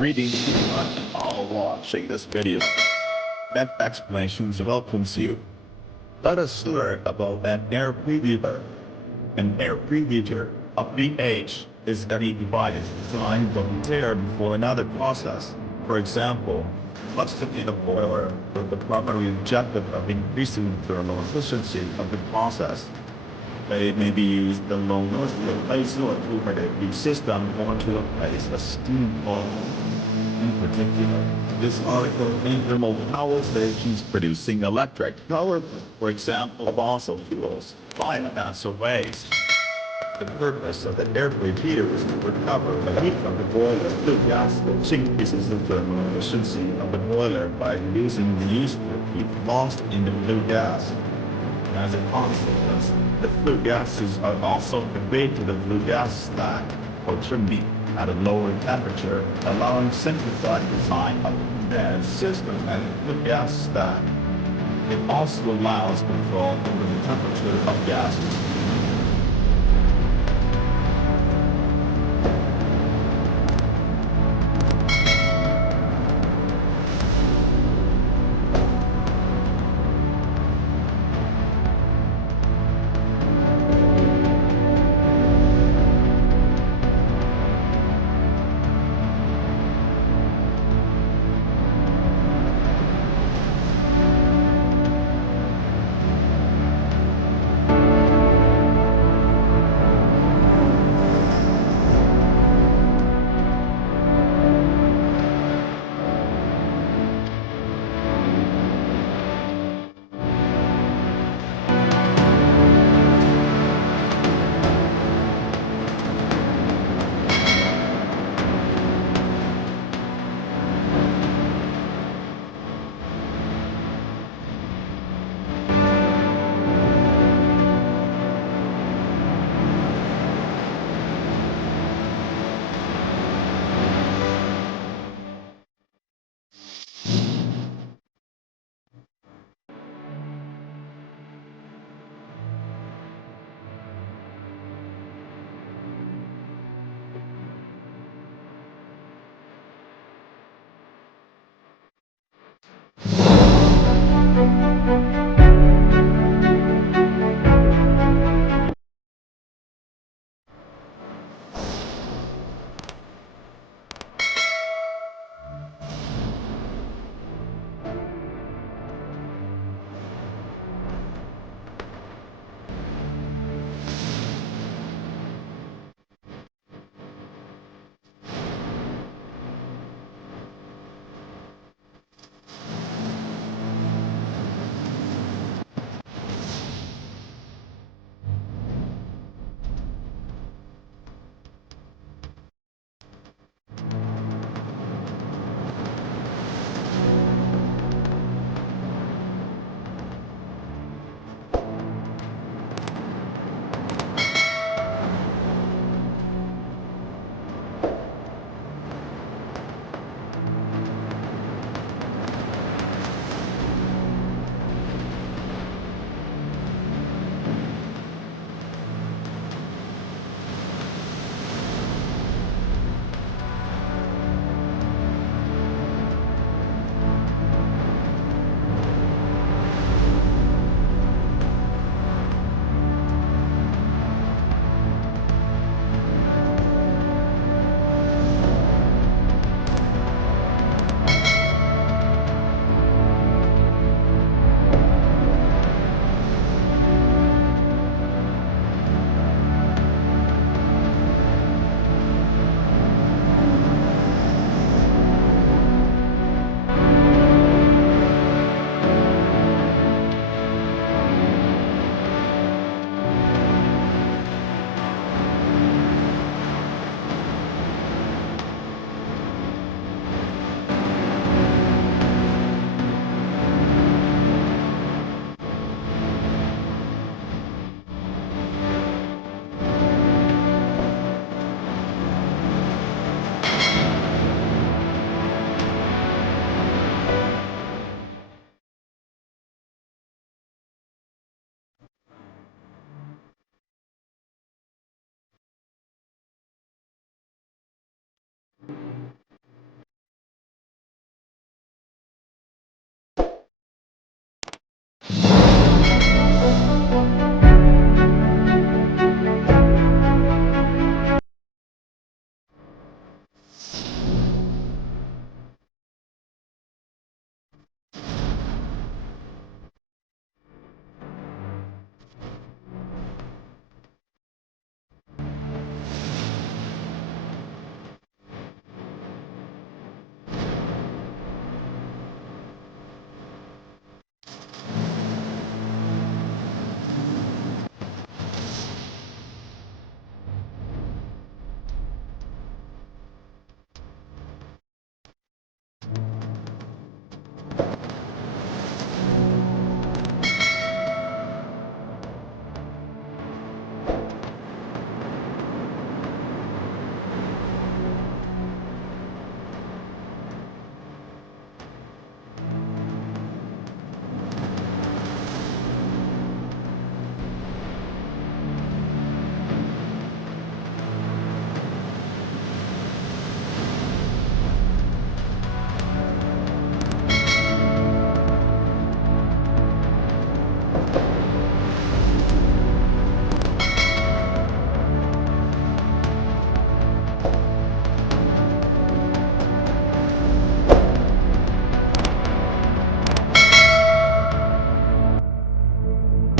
Reading all watching this video. That explanations welcomes you. Let us learn about an air preheater. An air preheater of the age is any device designed to prepare before another process. For example, let's take a boiler with the primary objective of increasing the thermal efficiency of the process. They may be used along with the replace or improve the system or to replace a steam pump. In particular, this article in thermal power stations producing electric power, for example, fossil fuels, biomass or waste. The purpose of the air preheater is to recover the heat from the boiler to gas, which increases the thermal efficiency of the boiler by reducing the useful heat lost in the flue gas. As a consequence, the flue gases are also conveyed to the flue gas stack, or chimney, at a lower temperature, allowing simplified design of the gas system and the flue gas stack. It also allows control over the temperature of gases